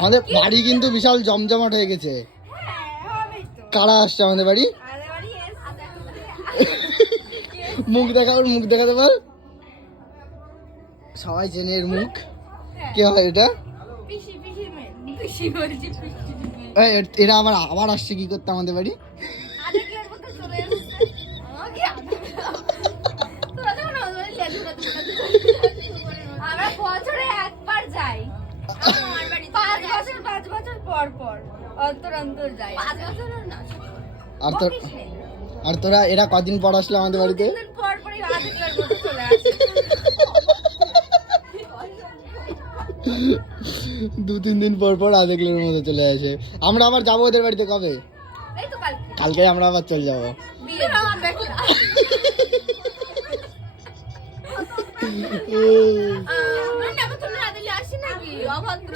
আমাদের বাড়ি কিন্তু বিশাল জমজমাট হয়ে গেছে। কারা আসছে আমাদের বাড়ি? মুখ দেখাবার, মুখ দেখাতে বল। সবাই চেনে এর মুখ। কে হয় এটা? এরা আবার আসছে কি করতে আমাদের বাড়ি? আমরা বছরে একবার যাই, 5 বছর পর পর অন্তর যাই। 5 বছর না। আর তোরা এরা কদিন পর আসলে আমাদের বাড়িতে? পর পরই আধেকলার মতো চলে আসে। 2-3 দিন পর পর আধেকলার মতো চলে আসে। আমরা আবার যাবো ওদের বাড়িতে কবে? এই তো কালকে আমরা আবার চলে যাবো। বিয়ের আমার দেখলা। না, তোমরা আদলি আসি নাকি? অভদ্র।